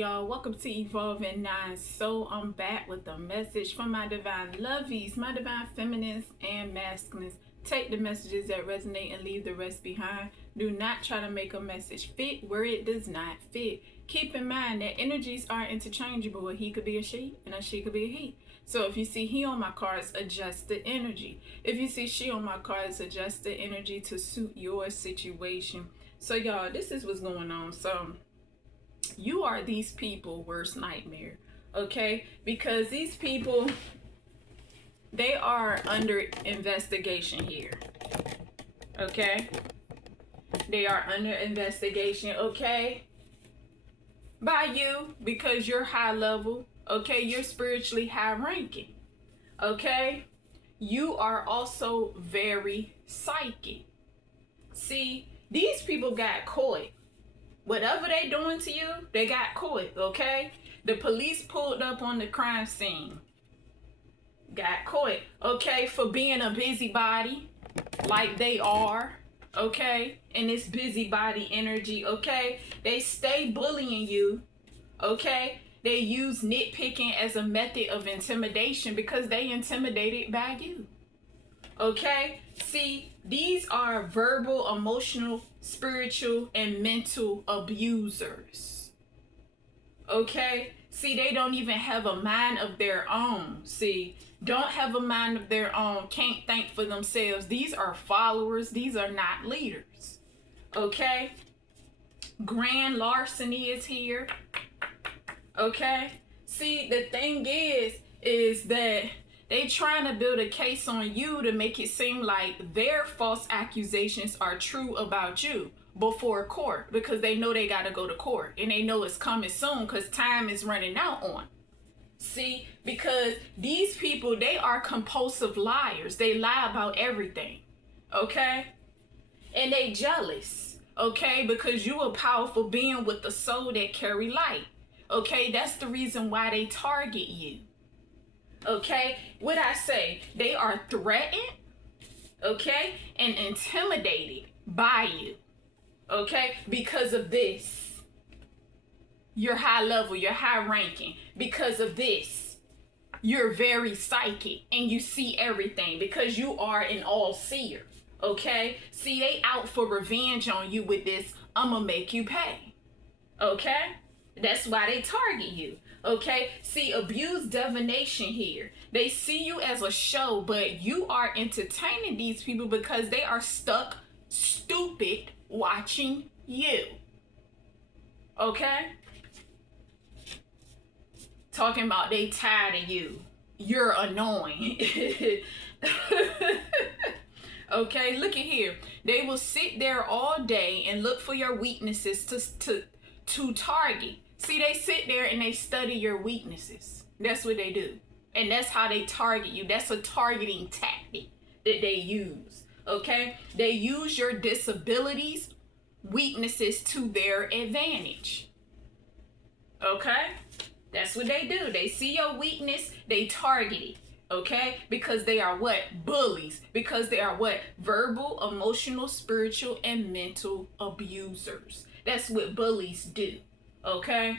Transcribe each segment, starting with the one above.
y'all? Welcome to Evolving Nine. So I'm back with a message from my divine lovies, my divine feminines and masculines. Take the messages that resonate and leave the rest behind. Do not try to make a message fit where it does not fit. Keep in mind that energies are interchangeable. A he could be a she and a she could be a he. So if you see he on my cards, adjust the energy. If you see she on my cards, adjust the energy to suit your situation. So y'all, this is what's going on. So you are these people's worst nightmare, okay? Because these people, they are under investigation here, okay? They are under investigation, okay? By you, because you're high level, okay? You're spiritually high ranking, okay? You are also very psychic. See, these people got caught. Whatever they doing to you, they got caught, okay? The police pulled up on the crime scene. Got caught, okay, for being a busybody, like they are, okay? In this busybody energy, okay? They stay bullying you, okay? They use nitpicking as a method of intimidation because they intimidated by you, okay? See, these are verbal, emotional, spiritual, and mental abusers. Okay? See, they don't even have a mind of their own. See, don't have a mind of their own, can't think for themselves. These are followers. These are not leaders. Okay? Grand larceny is here. Okay? See, the thing is that they trying to build a case on you to make it seem like their false accusations are true about you before court, because they know they got to go to court and they know it's coming soon because time is running out on. See, because these people, they are compulsive liars. They lie about everything, okay? And they jealous, okay? Because you a powerful being with a soul that carry light, okay? That's the reason why they target you. Okay, what I say, they are threatened, okay, and intimidated by you, okay, because of this. You're high level, you're high ranking. Because of this, you're very psychic and you see everything because you are an all-seer, okay? See, they out for revenge on you with this, I'ma make you pay, okay? That's why they target you. Okay, see, abuse divination here. They see you as a show, but you are entertaining these people because they are stuck stupid watching you. Okay? Talking about they tired of you. You're annoying. Okay, look at here. They will sit there all day and look for your weaknesses to target. See, they sit there and they study your weaknesses. That's what they do. And that's how they target you. That's a targeting tactic that they use. Okay? They use your disabilities, weaknesses to their advantage. Okay? That's what they do. They see your weakness, they target it. Okay? Because they are what? Bullies. Because they are what? Verbal, emotional, spiritual, and mental abusers. That's what bullies do. Okay?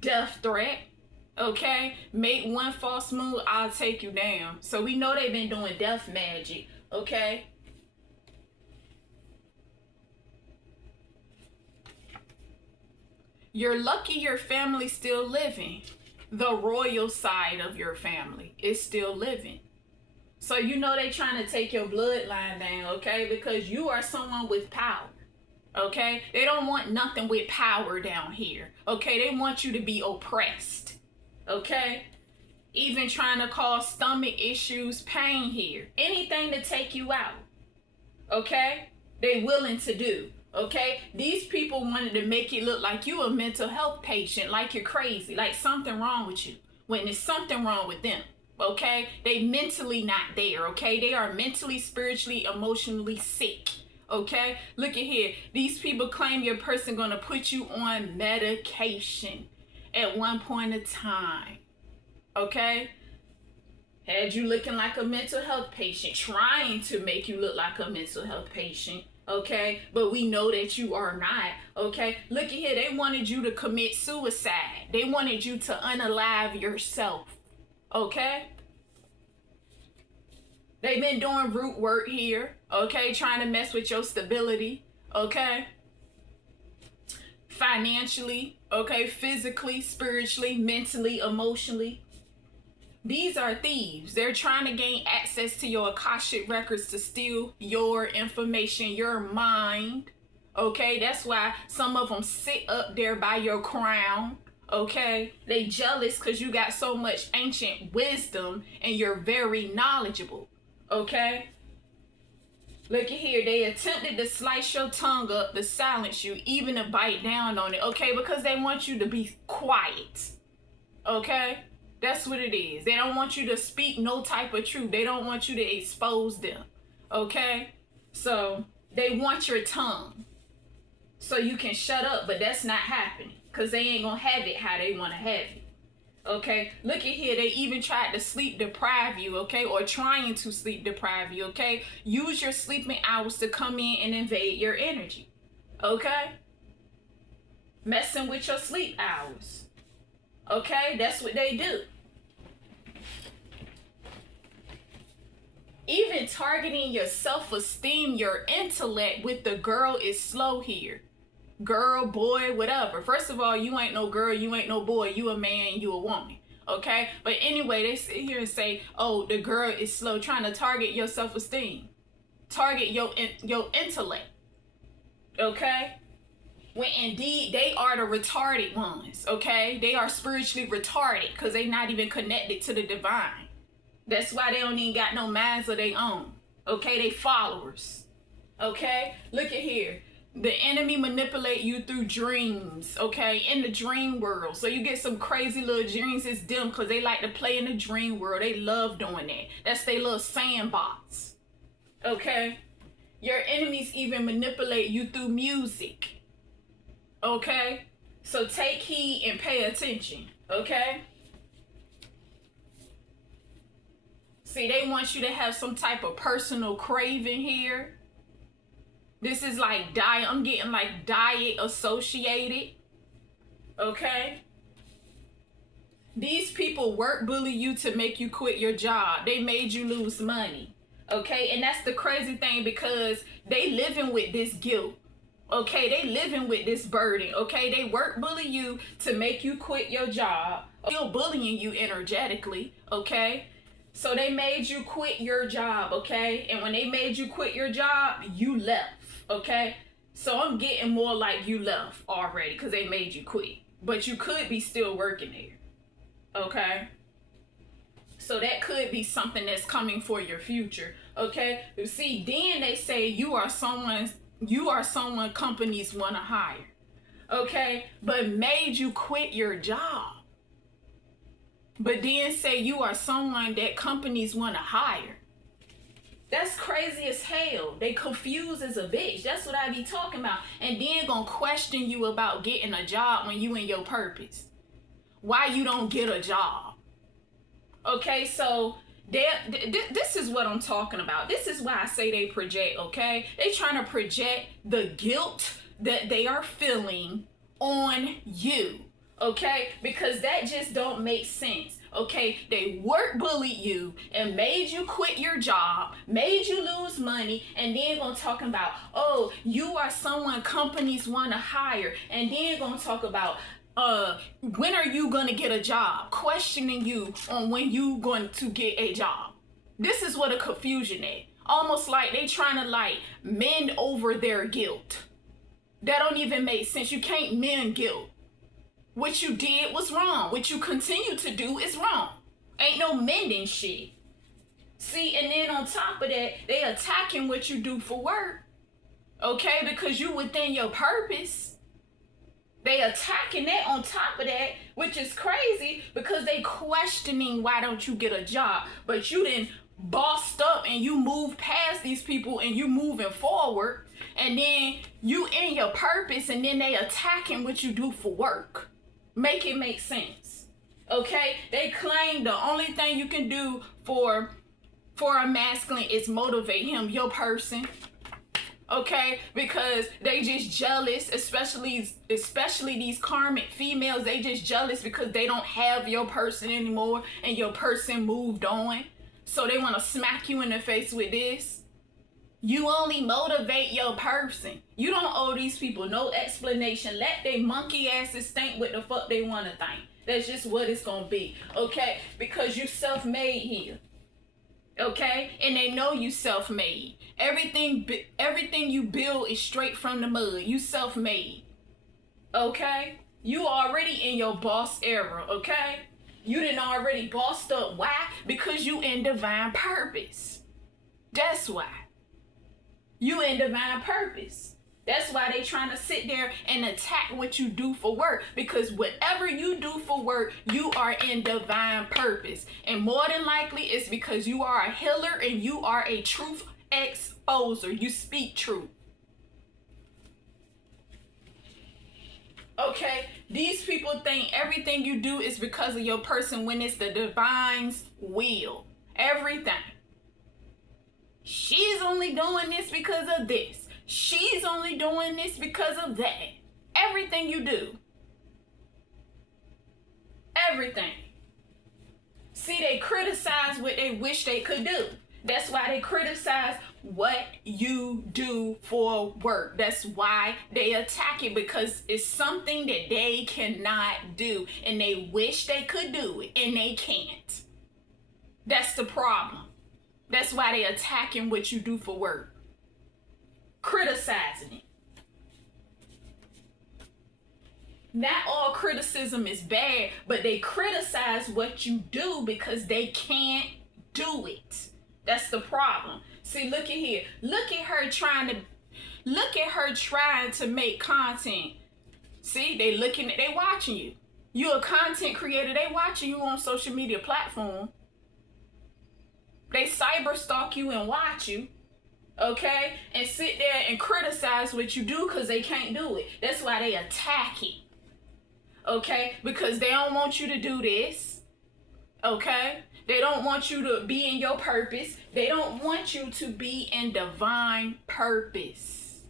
Death threat. Okay? Make one false move, I'll take you down. So we know they've been doing death magic. Okay? You're lucky your family's still living. The royal side of your family is still living. So you know they trying to take your bloodline down, okay? Because you are someone with power, okay? They don't want nothing with power down here, okay? They want you to be oppressed, okay? Even trying to cause stomach issues, pain here. Anything to take you out, okay? They willing to do, okay? These people wanted to make it look like you a mental health patient, like you're crazy, like something wrong with you, when there's something wrong with them. Okay, they mentally not there. Okay, they are mentally, spiritually, emotionally sick. Okay, look at here. These people claim your person gonna put you on medication at one point in time. Okay, had you looking like a mental health patient, trying to make you look like a mental health patient. Okay, but we know that you are not. Okay, look at here, they wanted you to commit suicide. They wanted you to unalive yourself. Okay, they've been doing root work here. Okay, trying to mess with your stability. Okay, financially, okay, physically, spiritually, mentally, emotionally. These are thieves. They're trying to gain access to your Akashic records to steal your information, your mind. Okay, that's why some of them sit up there by your crown. Okay, they jealous because you got so much ancient wisdom and you're very knowledgeable. Okay, look at here, they attempted to slice your tongue up, to silence you, even to bite down on it. Okay, because they want you to be quiet. Okay, that's what it is. They don't want you to speak no type of truth. They don't want you to expose them. Okay, so they want your tongue so you can shut up, but that's not happening because they ain't gonna have it how they want to have it. Okay, look at here, they even tried to sleep deprive you, okay, or trying to sleep deprive you. Okay, use your sleeping hours to come in and invade your energy. Okay, messing with your sleep hours. Okay, that's what they do. Even targeting your self-esteem, your intellect with the girl is slow here. Girl, boy, whatever. First of all, you ain't no girl, you ain't no boy, you a man, you a woman. Okay, but anyway, they sit here and say, oh, the girl is slow, trying to target your self-esteem, target your intellect. Okay, when indeed they are the retarded ones. Okay, they are spiritually retarded because they not even connected to the divine. That's why they don't even got no minds of their own. Okay, they followers. Okay, look at here. The enemy manipulate you through dreams, okay, in the dream world. So you get some crazy little dreams. It's them because they like to play in the dream world. They love doing that. That's their little sandbox, okay? Your enemies even manipulate you through music, okay? So take heed and pay attention, okay? See, they want you to have some type of personal craving here. This is like diet. I'm getting like diet associated. Okay. These people work bully you to make you quit your job. They made you lose money. Okay. And that's the crazy thing because they living with this guilt. Okay. They living with this burden. Okay. They work bully you to make you quit your job. Still bullying you energetically. Okay. So they made you quit your job. Okay. And when they made you quit your job, you left. Okay, so I'm getting more like you left already because they made you quit, but you could be still working there. Okay, so that could be something that's coming for your future. Okay, see, then they say you are someone companies want to hire. Okay, but made you quit your job, but then say you are someone that companies want to hire. That's crazy as hell. They confused as a bitch. That's what I be talking about. And then gonna question you about getting a job when you in your purpose. Why you don't get a job? Okay, so this is what I'm talking about. This is why I say they project, okay? They trying to project the guilt that they are feeling on you, okay? Because that just don't make sense. Okay, they work bullied you and made you quit your job, made you lose money, and then gonna talk about, oh, you are someone companies want to hire, and then gonna talk about when are you gonna get a job, questioning you on when you going to get a job. This is what a confusion is. Almost like they trying to like mend over their guilt. That don't even make sense. You can't mend guilt. What you did was wrong. What you continue to do is wrong. Ain't no mending shit. See, and then on top of that, they attacking what you do for work. Okay, because you within your purpose. They attacking that on top of that, which is crazy because they questioning why don't you get a job. But you done bossed up and you move past these people and you moving forward. And then you in your purpose and then they attacking what you do for work. Make it make sense. Okay, they claim the only thing you can do for a masculine is motivate him, your person. Okay, because they just jealous, especially these karmic females. They just jealous because they don't have your person anymore and your person moved on, so they want to smack you in the face with this. You only motivate your person. You don't owe these people no explanation. Let they monkey asses think what the fuck they want to think. That's just what it's gonna be. Okay, because you self-made here. Okay, and they know you self-made. Everything you build is straight from the mud. You self-made. Okay, you already in your boss era. Okay, you done already bossed up. Why? Because you in divine purpose. That's why. You in divine purpose. That's why they trying to sit there and attack what you do for work. Because whatever you do for work, you are in divine purpose. And more than likely, it's because you are a healer and you are a truth exposer. You speak truth. Okay? These people think everything you do is because of your person when it's the divine's will. Everything. She's only doing this because of this. She's only doing this because of that. Everything you do. Everything. See, they criticize what they wish they could do. That's why they criticize what you do for work. That's why they attack it, because it's something that they cannot do. And they wish they could do it, and they can't. That's the problem. That's why they attacking what you do for work. Criticizing it. Not all criticism is bad, but they criticize what you do because they can't do it. That's the problem. See, look at here. Look at her trying to make content. See, they watching you. You a content creator, they watching you on social media platform. They cyber stalk you and watch you. Okay, and sit there and criticize what you do because they can't do it. That's why they attack it. Okay, because they don't want you to do this. Okay, they don't want you to be in your purpose. They don't want you to be in divine purpose.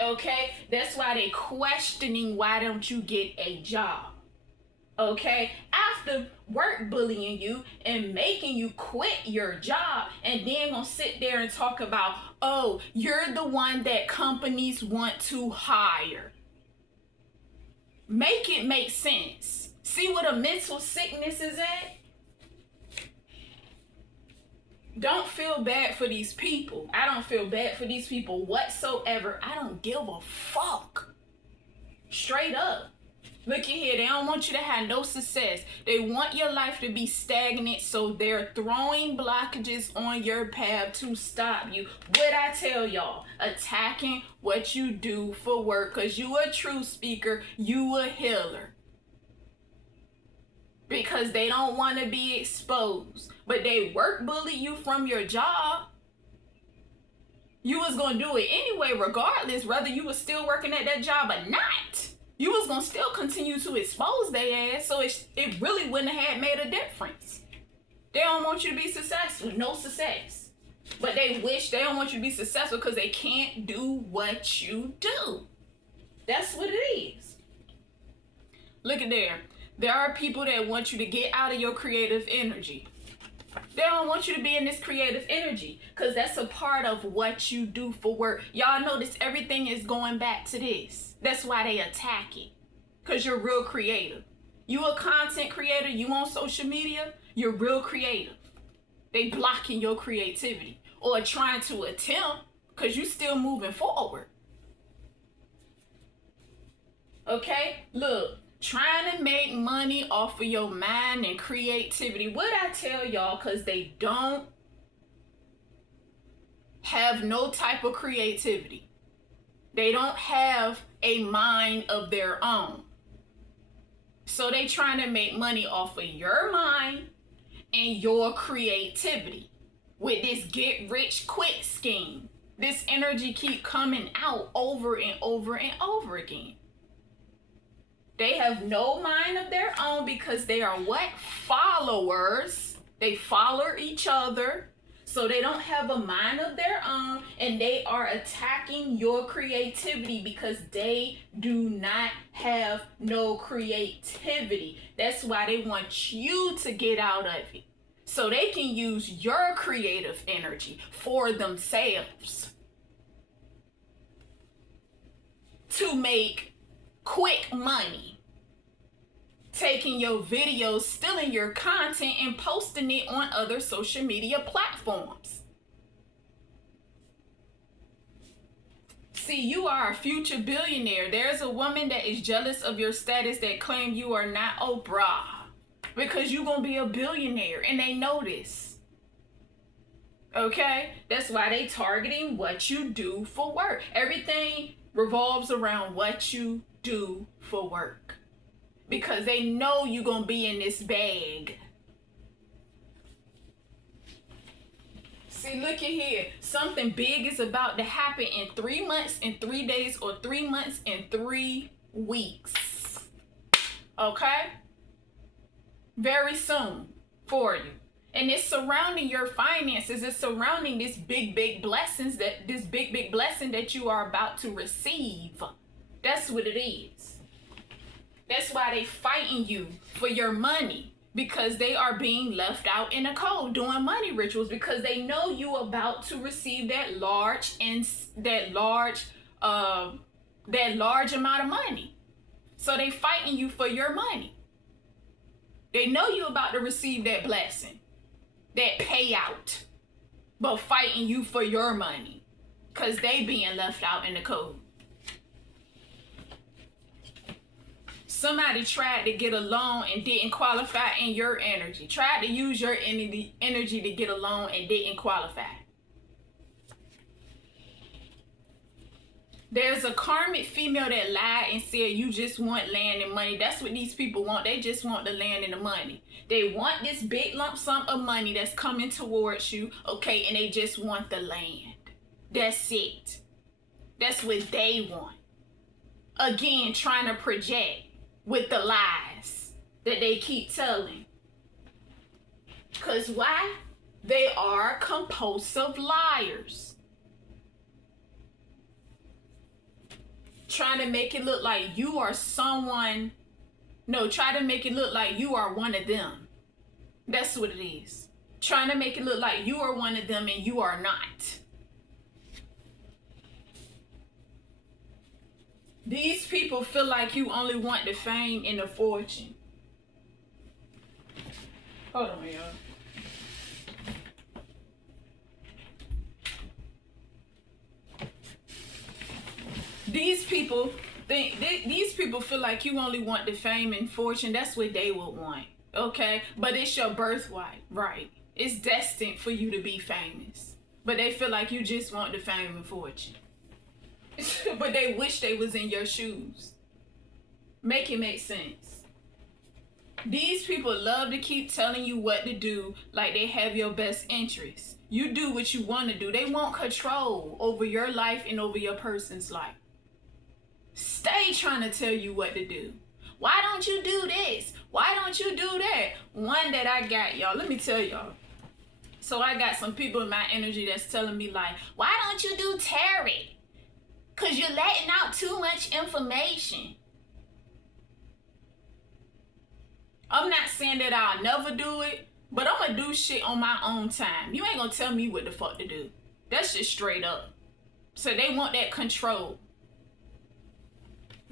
Okay, that's why they questioning why don't you get a job. Okay, after work bullying you and making you quit your job, and then gonna sit there and talk about, oh, you're the one that companies want to hire. Make it make sense. See what a mental sickness is at? Don't feel bad for these people. I don't feel bad for these people whatsoever. I don't give a fuck. Straight up. Look at here, they don't want you to have no success. They want your life to be stagnant, so they're throwing blockages on your path to stop you. What I tell y'all, attacking what you do for work, because you a truth speaker, you a healer. Because they don't want to be exposed. But they work bully you from your job. You was going to do it anyway, regardless, whether you was still working at that job or not. You was gonna still continue to expose their ass, so it really wouldn't have made a difference. They don't want you to be successful, no success. But they don't want you to be successful because they can't do what you do. That's what it is. Look at there. There are people that want you to get out of your creative energy. They don't want you to be in this creative energy because that's a part of what you do for work. Y'all notice everything is going back to this. That's why they attack it, because you're real creative. You a content creator, you on social media, you're real creative. They blocking your creativity or trying to attempt because you still moving forward. Okay, look, trying to make money off of your mind and creativity. What I tell y'all, because they don't have no type of creativity. They don't have a mind of their own. So they trying to make money off of your mind and your creativity with this get rich quick scheme. This energy keep coming out over and over and over again. They have no mind of their own because they are what? Followers. They follow each other. So they don't have a mind of their own, and they are attacking your creativity because they do not have no creativity. That's why they want you to get out of it, so they can use your creative energy for themselves to make quick money. Taking your videos, stealing your content, and posting it on other social media platforms. See, you are a future billionaire. There's a woman that is jealous of your status that claim you are not Oprah because you're going to be a billionaire, and they know this. Okay? That's why they targeting what you do for work. Everything revolves around what you do for work, because they know you're going to be in this bag. See, look at here. Something big is about to happen in 3 months and 3 days, or 3 months and 3 weeks. Okay? Very soon for you. And it's surrounding your finances. It's surrounding this big blessing that you are about to receive. That's what it is. That's why they fighting you for your money, because they are being left out in the cold doing money rituals, because they know you about to receive that large amount of money. So they fighting you for your money. They know you about to receive that blessing, that payout, but fighting you for your money because they being left out in the cold. Somebody tried to get a loan and didn't qualify in your energy. Tried to use your energy to get a loan and didn't qualify. There's a karmic female that lied and said you just want land and money. That's what these people want. They just want the land and the money. They want this big lump sum of money that's coming towards you, okay, and they just want the land. That's it. That's what they want. Again, trying to project with the lies that they keep telling. Because why? They are compulsive liars. Trying to make it look like you are someone. No, try to make it look like you are one of them. That's what it is. Trying to make it look like you are one of them and you are not. These people feel like you only want the fame and the fortune. Hold on, y'all. These people feel like you only want the fame and fortune. That's what they would want. Okay? But it's your birthright, right? It's destined for you to be famous. But they feel like you just want the fame and fortune. But they wish they was in your shoes. Make it make sense. These people love to keep telling you what to do, like they have your best interests. You do what you want to do. They want control over your life and over your person's life. Stay trying to tell you what to do. Why don't you do this? Why don't you do that? One that I got, y'all, let me tell y'all. So I got some people in my energy that's telling me like, why don't you do tarot? Because you're letting out too much information. I'm not saying that I'll never do it, but I'm going to do shit on my own time. You ain't going to tell me what the fuck to do. That's just straight up. So they want that control.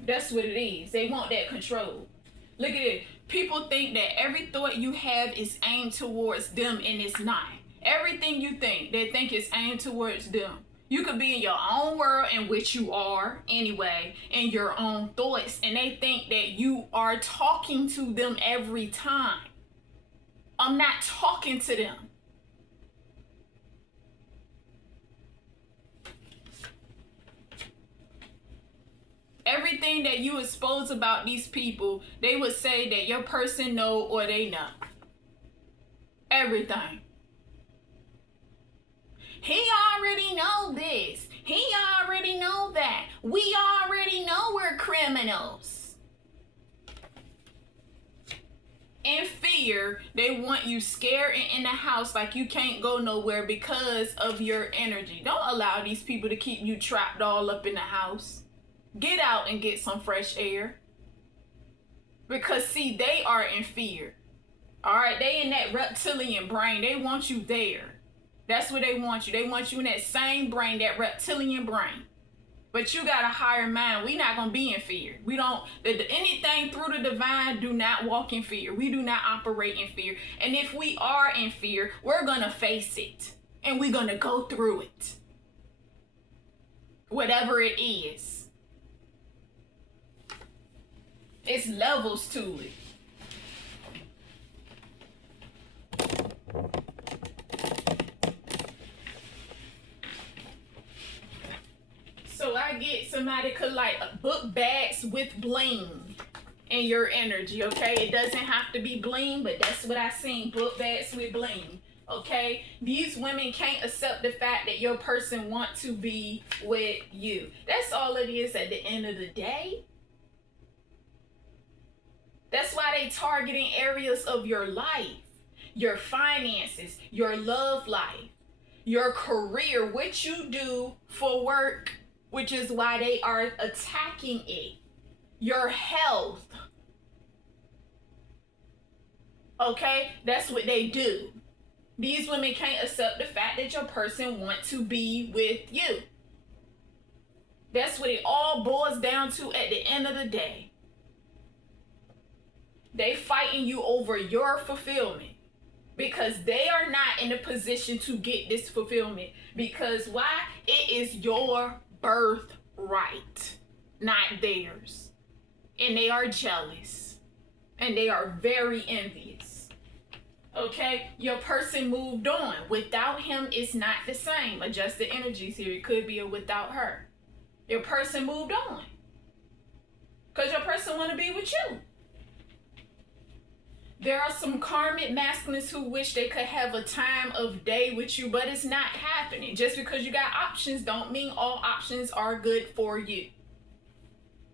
That's what it is. They want that control. Look at it. People think that every thought you have is aimed towards them, and it's not. Everything you think, they think is aimed towards them. You could be in your own world, in which you are anyway, in your own thoughts, and they think that you are talking to them every time. I'm not talking to them. Everything that you expose about these people, they would say that your person know or they know. Everything. He already know this. He already know that. We already know we're criminals. And fear. fear. They want you scared and in the house like you can't go nowhere because of your energy. Don't allow these people to keep you trapped all up in the house. Get out and get some fresh air. Because see, they are in fear. All right, they in that reptilian brain. They want you there. That's where they want you. They want you in that same brain, that reptilian brain. But you got a higher mind. We not going to be in fear. We don't, anything through the divine, do not walk in fear. We do not operate in fear. And if we are in fear, we're going to face it. And we're going to go through it. Whatever it is. It's levels to it. So I get somebody could like book bags with bling in your energy, okay? It doesn't have to be bling, but that's what I seen, book bags with bling, okay? These women can't accept the fact that your person want to be with you. That's all it is at the end of the day. That's why they targeting areas of your life, your finances, your love life, your career, what you do for work, which is why they are attacking it. Your health. Okay? That's what they do. These women can't accept the fact that your person wants to be with you. That's what it all boils down to at the end of the day. They fighting you over your fulfillment. Because they are not in a position to get this fulfillment. Because why? It is your birthright, not theirs. And they are jealous. And they are very envious. Okay? Your person moved on. Without him, it's not the same. Adjust the energies here. It could be a without her. Your person moved on. Because your person want to be with you. There are some karmic masculines who wish they could have a time of day with you, but it's not happening. Just because you got options don't mean all options are good for you.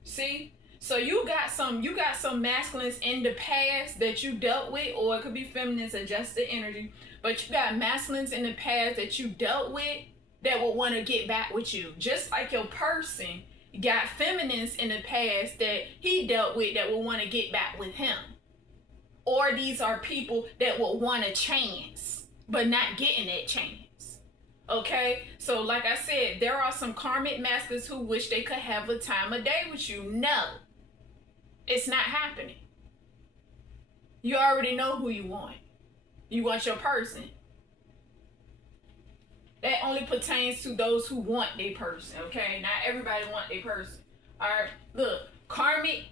See? So you got some masculines in the past that you dealt with, or it could be feminines, adjust the energy. But you got masculines in the past that you dealt with that will want to get back with you. Just like your person got feminines in the past that he dealt with that will want to get back with him. Or these are people that will want a chance, but not getting that chance. Okay? So like I said, there are some karmic masters who wish they could have a time of day with you. No. It's not happening. You already know who you want. You want your person. That only pertains to those who want their person, okay? Not everybody want their person. Alright? Look, karmic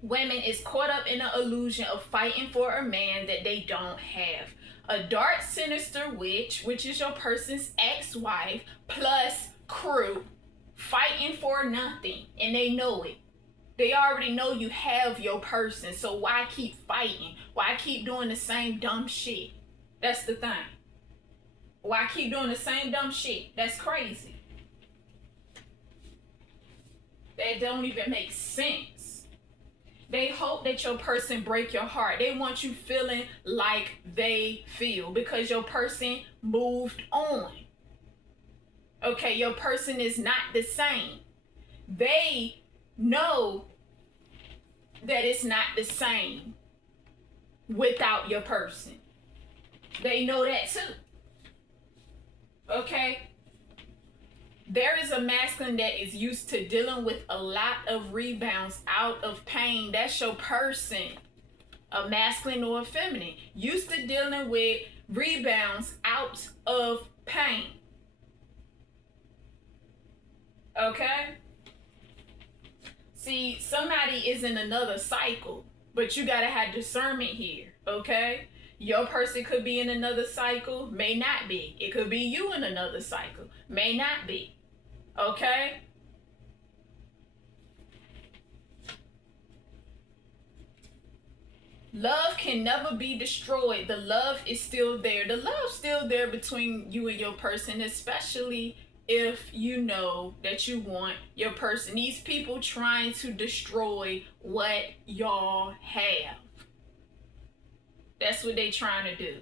women is caught up in the illusion of fighting for a man that they don't have. A dark, sinister witch, which is your person's ex-wife, plus crew, fighting for nothing, and they know it. They already know you have your person, so why keep fighting? Why keep doing the same dumb shit? That's the thing. Why keep doing the same dumb shit? That's crazy. That don't even make sense. They hope that your person break your heart. They want you feeling like they feel because your person moved on. Okay, your person is not the same. They know that it's not the same without your person. They know that too. Okay? There is a masculine that is used to dealing with a lot of rebounds out of pain. That's your person. A masculine or a feminine. Used to dealing with rebounds out of pain. Okay? See, somebody is in another cycle, but you gotta have discernment here, okay? Your person could be in another cycle, may not be. It could be you in another cycle, may not be. Okay? Love can never be destroyed. The love is still there. The love's still there between you and your person, especially if you know that you want your person. These people trying to destroy what y'all have. That's what they trying to do.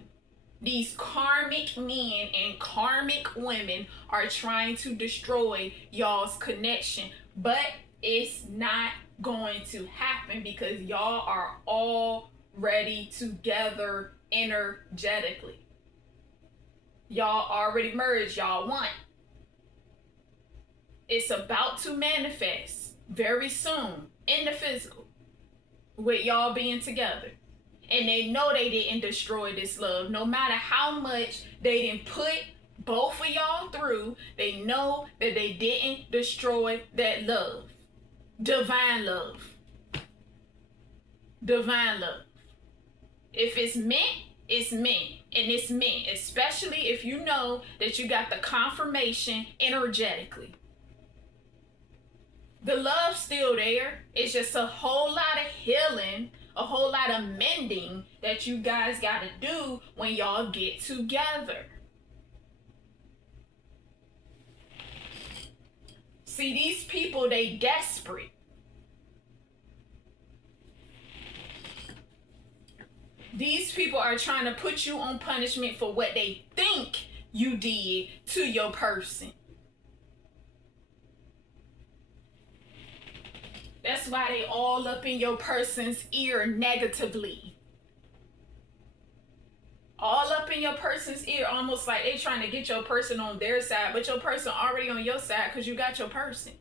These karmic men and karmic women are trying to destroy y'all's connection, but it's not going to happen because y'all are already together energetically. Y'all already merged. Y'all one. It's about to manifest very soon in the physical with y'all being together. And they know they didn't destroy this love. No matter how much they didn't put both of y'all through, they know that they didn't destroy that love. Divine love. Divine love. If it's meant, it's meant. And it's meant, especially if you know that you got the confirmation energetically. The love's still there. It's just a whole lot of healing, a whole lot of mending that you guys got to do when y'all get together. See, these people, they desperate. These people are trying to put you on punishment for what they think you did to your person. That's why they all up in your person's ear negatively. All up in your person's ear, almost like they trying to get your person on their side, but your person already on your side because you got your person.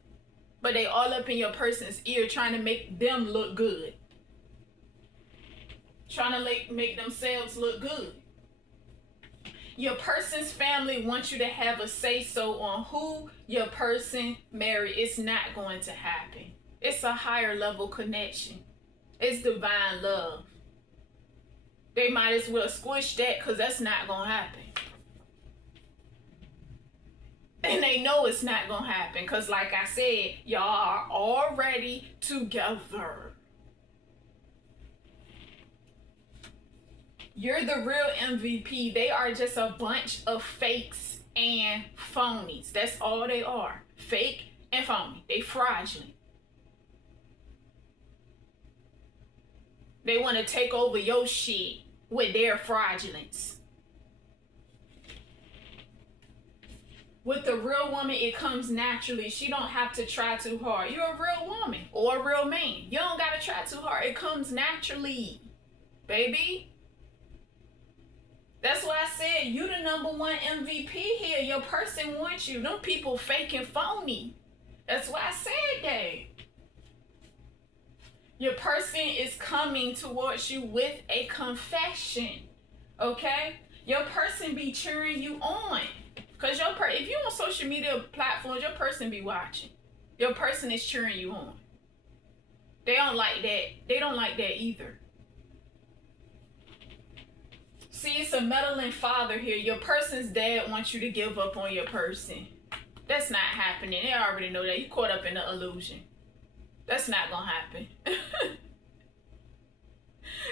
But they all up in your person's ear trying to make them look good. Trying to make themselves look good. Your person's family wants you to have a say-so on who your person marry. It's not going to happen. It's a higher level connection. It's divine love. They might as well squish that because that's not going to happen. And they know it's not going to happen because, like I said, y'all are already together. You're the real MVP. They are just a bunch of fakes and phonies. That's all they are. Fake and phony. They fraudulent. They want to take over your shit with their fraudulence. With the real woman, it comes naturally. She don't have to try too hard. You're a real woman or a real man. You don't got to try too hard. It comes naturally, baby. That's why I said you the number one MVP here. Your person wants you. Them people fake and phony. That's why I said that. Your person is coming towards you with a confession, okay? Your person be cheering you on. Because if you on social media platforms, your person be watching. Your person is cheering you on. They don't like that. They don't like that either. See, it's a meddling father here. Your person's dad wants you to give up on your person. That's not happening. They already know that. You caught up in the illusion. That's not gonna happen.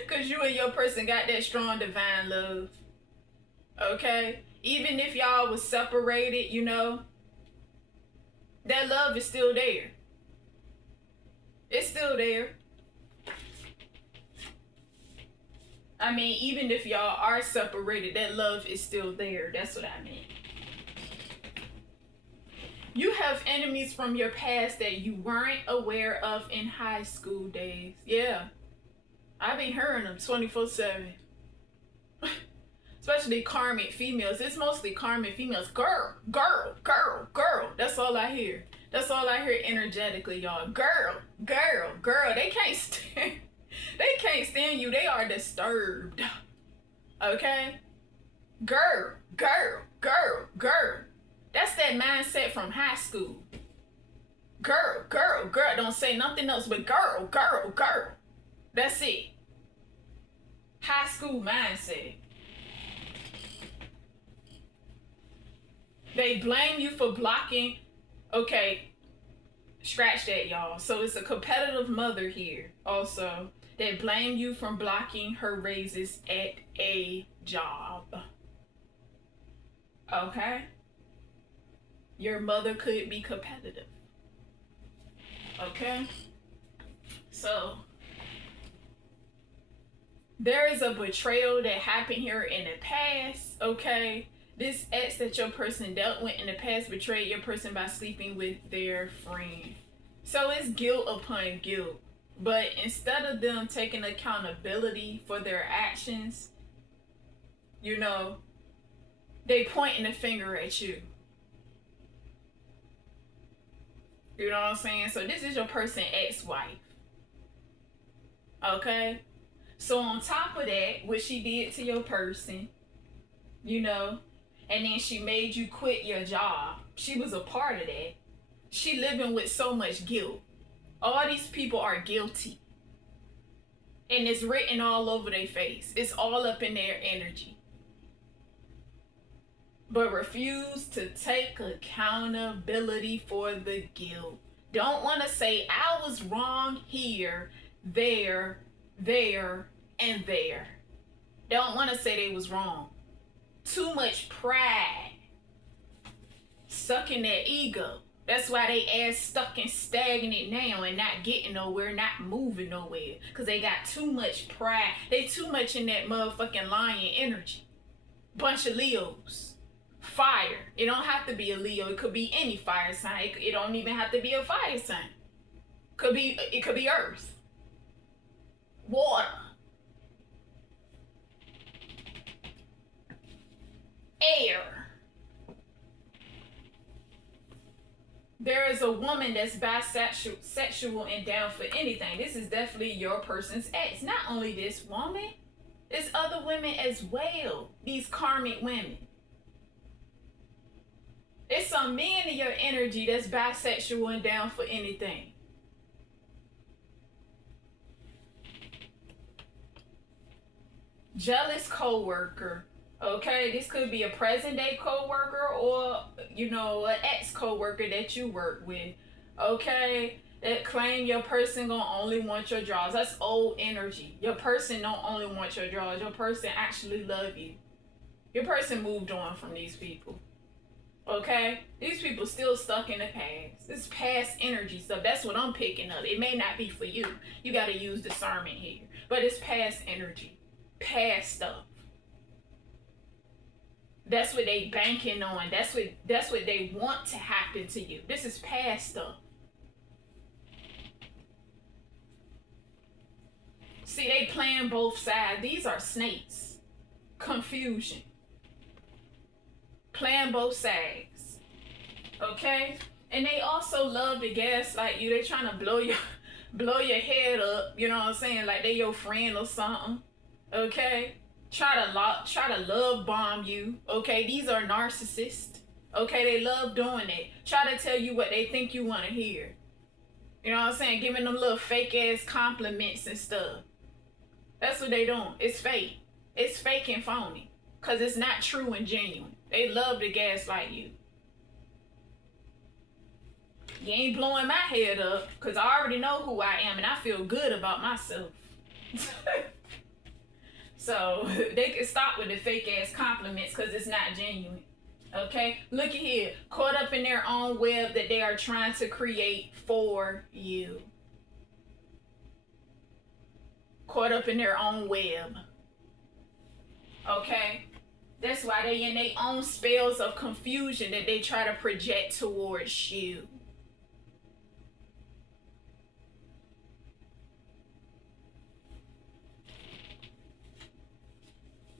Because you and your person got that strong divine love. Okay? Even if y'all was separated, you know, that love is still there. It's still there. I mean, even if y'all are separated, that love is still there. That's what I mean. You have enemies from your past that you weren't aware of in high school days. Yeah. I be hearing them 24/7. Especially karmic females. It's mostly karmic females. Girl, girl, girl, girl. That's all I hear. That's all I hear energetically, y'all. Girl, girl, girl. They can't stand. They can't stand you. They are disturbed. Okay? Girl, girl, girl, girl. That's that mindset from high school. Girl, girl, girl. Don't say nothing else but girl, girl, girl. That's it. High school mindset. They blame you for blocking. Okay, scratch that, y'all. So it's a competitive mother here also. They blame you from blocking her raises at a job. Okay? Your mother could be competitive. Okay? So, There is a betrayal that happened here in the past, okay? This ex that your person dealt with in the past betrayed your person by sleeping with their friend. So it's guilt upon guilt. But instead of them taking accountability for their actions, you know, they pointing the finger at you. You know what I'm saying? So this is your person ex-wife. Okay? So on top of that, what she did to your person, you know, and then she made you quit your job. She was a part of that. She living with so much guilt. All these people are guilty. And it's written all over their face. It's all up in their energy. But refuse to take accountability for the guilt. Don't want to say, I was wrong here, there, and there. Don't want to say they was wrong. Too much pride. Stuck in their ego. That's why they ass stuck and stagnant now and not getting nowhere, not moving nowhere. Because they got too much pride. They too much in that motherfucking lion energy. Bunch of Leos. Fire. It don't have to be a Leo. It could be any fire sign. It don't even have to be a fire sign. It could be earth. Water. Air. There is a woman that's bisexual and down for anything. This is definitely your person's ex. Not only this woman, there's other women as well. These karmic women. It's some men in your energy that's bisexual and down for anything. Jealous coworker. Okay, this could be a present day coworker or, you know, an ex coworker that you work with. Okay, that claim your person gonna only want your draws. That's old energy. Your person don't only want your draws. Your person actually love you. Your person moved on from these people. Okay, these people still stuck in the past. This past energy stuff. That's what I'm picking up. It may not be for you. You got to use discernment here, but it's past energy, past stuff. That's what they banking on. That's what they want to happen to you. This is past stuff. See, they playing both sides. These are snakes. Confusion. Playing both sides. Okay? And they also love to gaslight you. They trying to blow your head up. You know what I'm saying? Like they your friend or something. Okay? Try to love bomb you. Okay? These are narcissists. Okay? They love doing it. Try to tell you what they think you want to hear. You know what I'm saying? Giving them little fake ass compliments and stuff. That's what they doing. It's fake. It's fake and phony. Because it's not true and genuine. They love to gaslight you. You ain't blowing my head up because I already know who I am and I feel good about myself. So they can stop with the fake ass compliments because it's not genuine. Okay? Look at here. Caught up in their own web that they are trying to create for you. Caught up in their own web. Okay? That's why they in their own spells of confusion that they try to project towards you.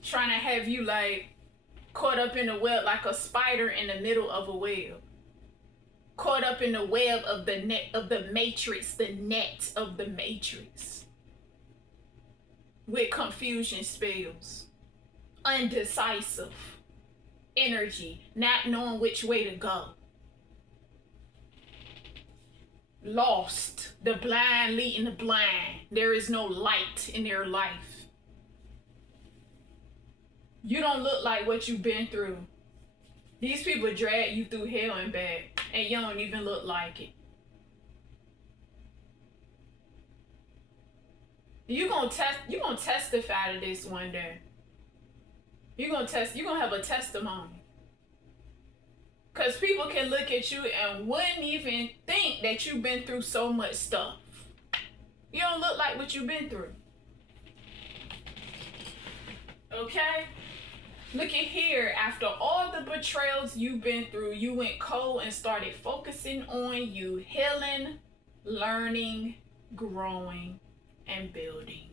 Trying to have you like caught up in the web like a spider in the middle of a web. Caught up in the web of the net of the matrix, the net of the matrix. With confusion spells. Undecisive energy, not knowing which way to go. Lost, the blind leading the blind. There is no light in their life. You don't look like what you've been through. These people drag you through hell and back, and you don't even look like it. You're gonna testify to this one day. You're gonna have a testimony. Because people can look at you and wouldn't even think that you've been through so much stuff. You don't look like what you've been through. Okay? Look at here. After all the betrayals you've been through, you went cold and started focusing on you healing, learning, growing, and building.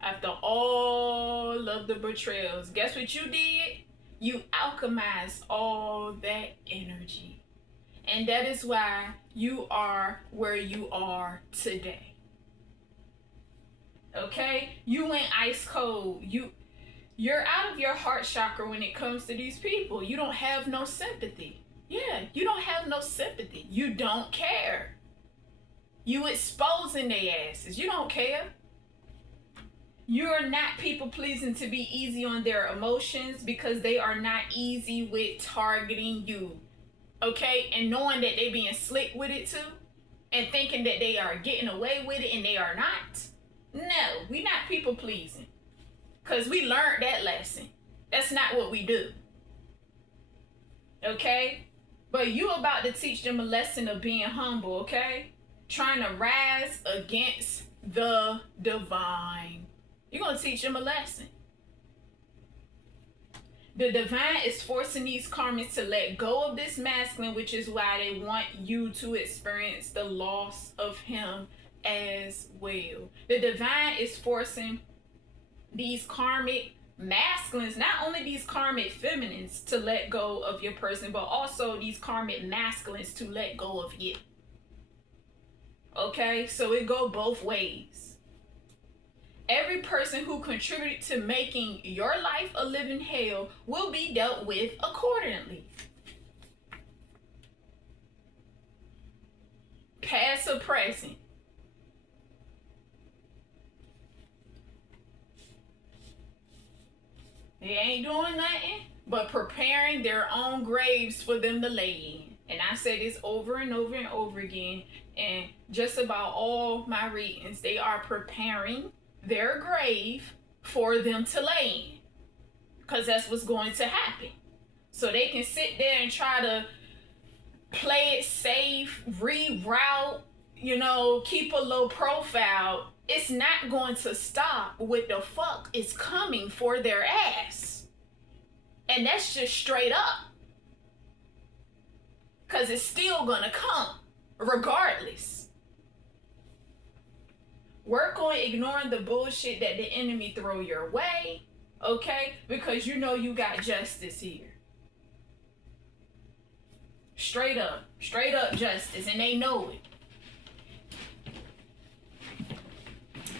After all of the betrayals, guess what you did? You alchemized all that energy. And that is why you are where you are today. Okay? You went ice cold. You're out of your heart chakra when it comes to these people. You don't have no sympathy. Yeah, you don't have no sympathy. You don't care. You exposing their asses. You don't care. You're not people pleasing to be easy on their emotions because they are not easy with targeting you. Okay? And knowing that they being slick with it too. And thinking that they are getting away with it and they are not. No, we not people pleasing. Because we learned that lesson. That's not what we do. Okay? But you about to teach them a lesson of being humble, okay? Trying to rise against the divine. You're going to teach them a lesson. The divine is forcing these karmics to let go of this masculine, which is why they want you to experience the loss of him as well. The divine is forcing these karmic masculines, not only these karmic feminines, to let go of your person, but also these karmic masculines to let go of you. Okay, so it go both ways. Every person who contributed to making your life a living hell will be dealt with accordingly. Past or present. They ain't doing nothing but preparing their own graves for them to lay in. And I say this over and over and over again. And just about all my readings, they are preparing their grave for them to lay in. Because that's what's going to happen. So they can sit there and try to play it safe, reroute, keep a low profile. It's not going to stop what the fuck is coming for their ass. And that's just straight up. Because it's still going to come, regardless. Work on ignoring the bullshit that the enemy throw your way, okay? Because you know you got justice here. Straight up justice, and they know it.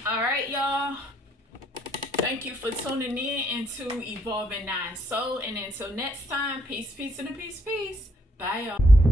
All right, y'all. Thank you for tuning in into Evolving Nine Soul. And until next time, peace, peace, and peace, peace. Bye, y'all.